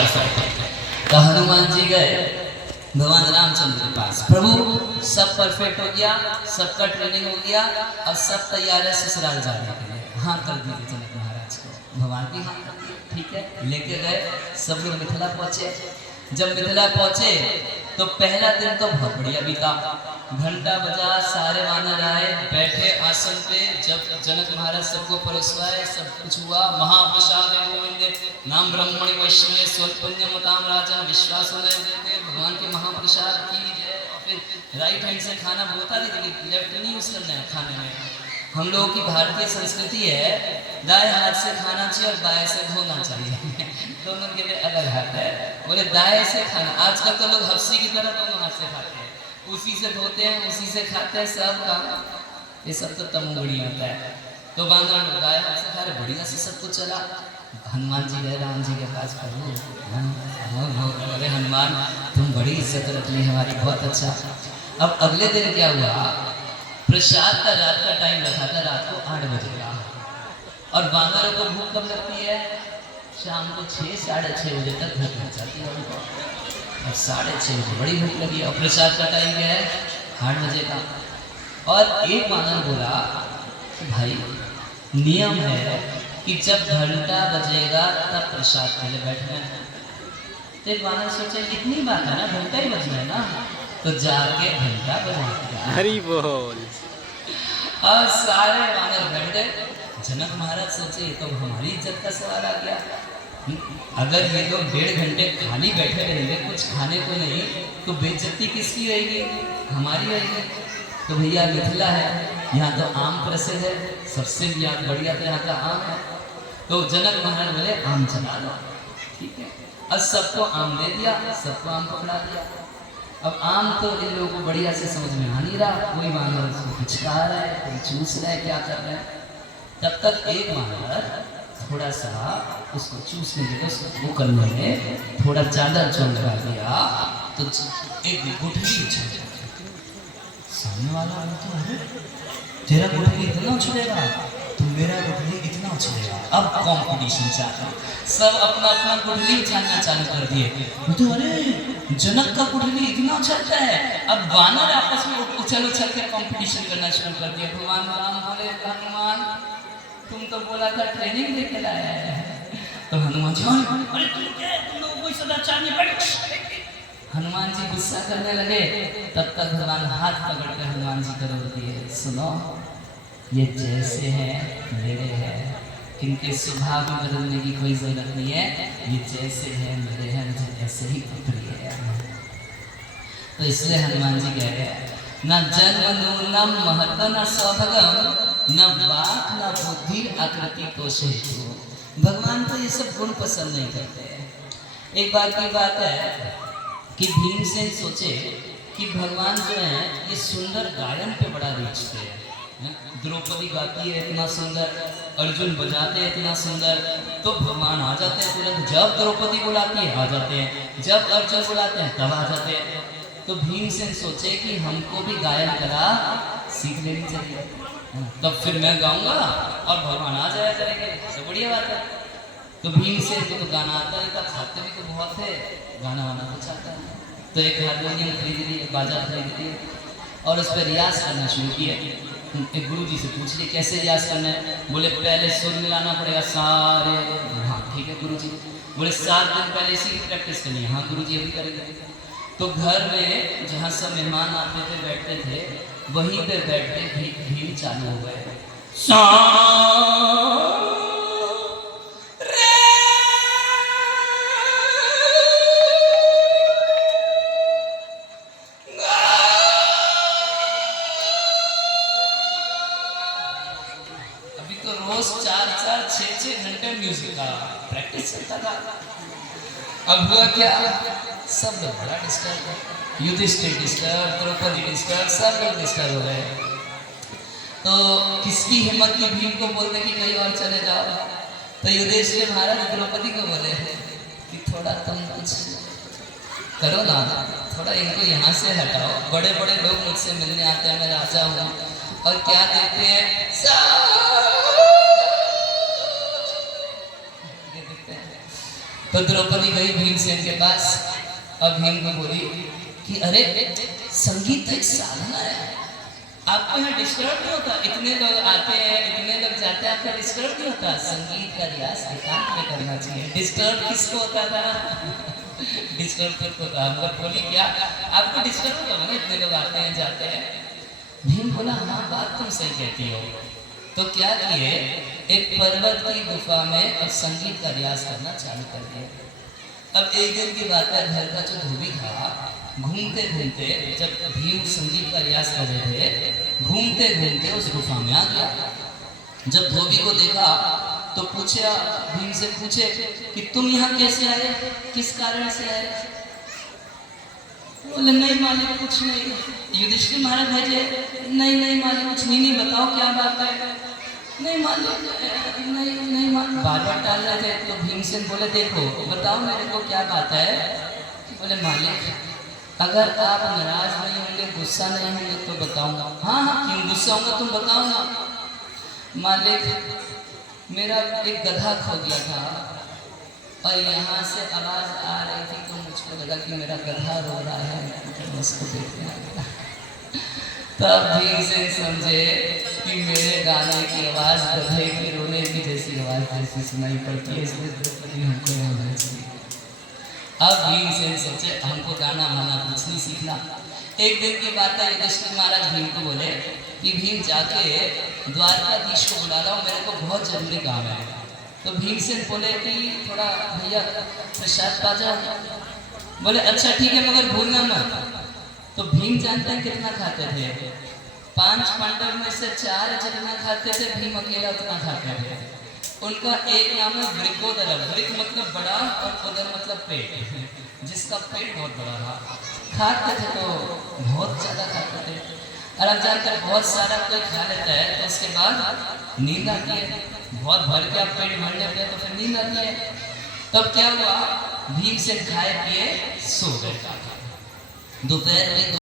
तो हनुमान जी गए भगवान रामचंद्र के पास। प्रभु सब परफेक्ट हो गया, सबका ट्रेनिंग हो गया, अब सब तैयार है ससुराल जाने के लिए, हाँ कर दीजिए जनक महाराज को। भगवान भी हाँ कर दिए, ठीक है। लेके गए, सब लोग मिथिला पहुंचे। जब मिथिला पहुंचे तो पहला दिन तो बहुत बढ़िया बीता। घंटा बजा, सारे वानर आए, बैठे आसन पे। जब जनक महाराज सबको परोसवाए, सब कुछ हुआ। महाप्रसाद नाम ब्रह्मणि वैष्णव स्वल्पन्यमताम राजन विश्वास भगवान के महाप्रसाद की जय। फिर राइट हैंड से खाना बोलता थी, लेफ्ट नहीं यूज करना है खाने में। हम लोगों की भारतीय संस्कृति है, दाएं हाथ से खाना चाहिए और बाएं से धोना चाहिए। दोनों के लिए अलग हाथ है। बोले दाएं से खाना, आजकल तो लोग हफ्सी की तरह दोनों हाथ से खाते हैं, उसी से धोते हैं, उसी से खाते हैं सब काम। ये सब तो तमोगुणी होता है। तो बांधव दाएं हाथ से खा रहे, बढ़िया से सब कुछ चला। हनुमान जी गए राम जी के पास, प्रभु अरे हनुमान तुम बड़ी इज्जत रखनी हमारी, बहुत अच्छा। अब अगले दिन क्या हुआ, प्रसाद का रात का टाइम रखा था, रात को 8 बजे का। और वानरों को भूख कब लगती है, शाम को 6 साढ़े 6 बजे तक भूख लग जाती है उनको। और 6:30 बजे बड़ी भूख लगी, और प्रसाद का टाइम क्या है 8 बजे का। और एक वानर बोला कि भाई नियम है कि जब घंटा बजेगा तब प्रसाद के लिए बैठना है। तो एक वानर सोचा इतनी बात है ना, घंटा ही बजना है ना, तो जाके घंटा बजा दिया। हरी बोल। और सारे वानर बैठ गए। जनक महाराज सोचे ये तो हमारी इज्जत का सवाल आ गया। अगर ये लोग 1.5 घंटे खाली बैठे रहेंगे, कुछ खाने को नहीं, तो बेइज्जती किसकी रहेगी, हमारी रहेगी। तो भैया मिथिला है, यहाँ तो आम प्रसिद्ध है, सबसे बढ़िया तो यहाँ का आम है। तो जनक महाराज बोले आम चला लो, ठीक है। अब सबको आम दे दिया, सबको आम पकड़ा दिया। अब आम तो इन लोगों को बढ़िया से समझ में आ नहीं रहा, कोई वानर उसको कुछ खा रहा है, कोई चूस रहा है, क्या कर रहा है। तब तक एक वानर थोड़ा सा उसको चूसने के लिए वो करने में थोड़ा ज़्यादा जोर लगा दिया, तो एक गुठली उछल गई। सामने वाला तो अरे तेरा गुठली इतना उछलेगा तो मेरा गुठली इतना उछलेगा। अब कंपटीशन चालू, सब अपना अपना गुठली उछालना चालू कर दिए। तो अरे जनक का गुठली इतना उछलता है, अब वानर आपस में उछल उछल के कंपटीशन करना शुरू कर दिया। भगवान राम बोले हनुमान तुम तो बोला था ट्रेनिंग लेके लाया है। तो हनुमान जी अरे तुम लोग कोई सदाचार नहीं, बैठ। हनुमान जी गुस्सा करने लगे। तब तक भगवान हाथ पकड़ कर हनुमान जी को रोक दिए। सुनो, ये जैसे हैं मेरे हैं, इनके स्वभाव में बदलने की कोई जरूरत नहीं है। ये जैसे हैं मेरे हैं, मुझे ऐसे ही प्रिय है। तो इसलिए हनुमान जी कह रहे हैं न जन्म नूनम महत्व न सौभगम न बात न बुद्धि आकृति तोषे। भगवान को ये सब गुण पसंद नहीं करते। एक बार की बात है कि भीमसेन सोचे कि भगवान जो है ये सुंदर गायन पे बड़ा रुचि है। द्रौपदी गाती है इतना सुंदर, अर्जुन बजाते हैं इतना सुंदर, तो भगवान आ जाते हैं तुरंत। जब द्रौपदी बुलाती है आ जाते हैं, जब अर्जुन बुलाते हैं तब आ जाते हैं। तो भीमसेन सोचे कि हमको भी गायन कला सीख लेनी चाहिए, तब फिर मैं गाऊंगा और भगवान आ जाया करेंगे, तो बढ़िया बात है। तो भीमसेन को तो गाना आता ही था, खाते भी तो बहुत थे, गाना वाना तो चाहता है। तो एक हारमोनियम खरीद लिए, बाजा खरीद लिए और उस पर रियाज करना शुरू किया। एक गुरु जी से पूछ लिए कैसे रियाज करना है। बोले पहले सुर मिलाना पड़ेगा सारे। हाँ ठीक है गुरु जी। बोले 7 दिन पहले इसी की प्रैक्टिस करनी है। हाँ गुरु जी अभी करेंगे। तो घर में जहाँ सब मेहमान आते थे बैठते थे, वहीं पे बैठ के भीम चालू हो गए। अभी तो रोज 4-4, 6-6 घंटे म्यूजिक का प्रैक्टिस चलता था। अब हुआ क्या, सब लोग बड़ा डिस्टर्ब है, युधिष्ठिर डिस्टर्ब, द्रौपदी डिस्टर्ब, सब लोग डिस्टर्ब हो गए। तो किसकी हिम्मत की भीम को बोलते कि कहीं और चले जाओ। तो युधिष्ठिर महाराज द्रौपदी को बोले कि थोड़ा तुम कुछ करो ना, थोड़ा इनको यहाँ से हटाओ। बड़े बड़े लोग मुझसे मिलने आते हैं, मैं राजा हूँ, और क्या देते हैं तो द्रौपदी गई भीमसेन के पास और भीम को बोली कि अरे संगीत तो एक साधना है, आपको यहाँ डिस्टर्ब नहीं होता? इतने लोग आते हैं, इतने लोग जाते हैं, आपका डिस्टर्ब नहीं होता? संगीत का रियाज एकांत में करना चाहिए। डिस्टर्ब किसको होता था? डिस्टर्ब किसको होता? हम लोग बोली क्या आपको डिस्टर्ब होता है? इतने लोग आते हैं जाते हैं। भीम बोला हाँ बात तुम सही कहती हो। तो क्या किए, एक पर्वत की गुफा में अब संगीत का रियाज करना चालू कर दिया। अब एक दिन की बात है, घर का जो धोबी था घूमते घूमते, जब भीम संगीत का रियाज कर रहे थे, घूमते घूमते उस गुफा में आ गया। जब धोबी को देखा तो पूछा, भीम से पूछे कि तुम यहाँ कैसे आए, किस कारण से आए? बोले नहीं मालिक कुछ नहीं। युधिष्ठिर महाराज भेजे? नहीं मालिक कुछ नहीं, बताओ क्या बात है? नहीं मालिक नहीं मालिक, बार बार टाल रहे थे। तो भीमसेन बोले देखो बताओ मेरे को क्या बात है? बोले मालिक अगर आप नाराज नहीं होंगे, गुस्सा नहीं होंगे तो बताऊंगा। हाँ क्यों गुस्सा होगा, तुम बताओ ना। मालिक मेरा एक गधा खो गया था और यहाँ से आवाज़ आ रही थी तो मुझको लगा कि मेरा गधा रो रहा है, तो उसको देखने लगा। तब भीमसेन समझे कि मेरे गाने की आवाज़ गधे की रोने की जैसी आवाज़ जैसी सुनाई पड़ती है, इसलिए द्रौपदी हमको यहाँ भेजी। अब भीमसेन सोचे हमको गाना वाना कुछ नहीं सीखना। एक दिन की बात है, युधिष्ठिर महाराज भीम को बोले कि भीम जाके द्वारकाधीश को बुला लाओ, मेरे को बहुत जरूरी काम है। तो भीमसेन बोले कि थोड़ा भैया प्रसाद पा जाओ। बोले अच्छा ठीक है मगर भूलना मत। तो भीम जानते हैं कितना खाते थे? 5 पांडव में से 4 जितना खाते थे, भीम अकेला उतना खाते थे। उनका एक नाम है वृकोदर। वृक मतलब बड़ा और उदर मतलब पेट, जिसका पेट बहुत बड़ा था। खाते थे तो बहुत ज़्यादा खाते थे। और अब जानते बहुत सारा कोई खा लेता है तो उसके बाद नींद आती है, बहुत भर के आप पेट भर लेते हैं तो फिर नींद आती है। तब क्या हुआ, भीम से खाए पिए सो गए। दोपहर में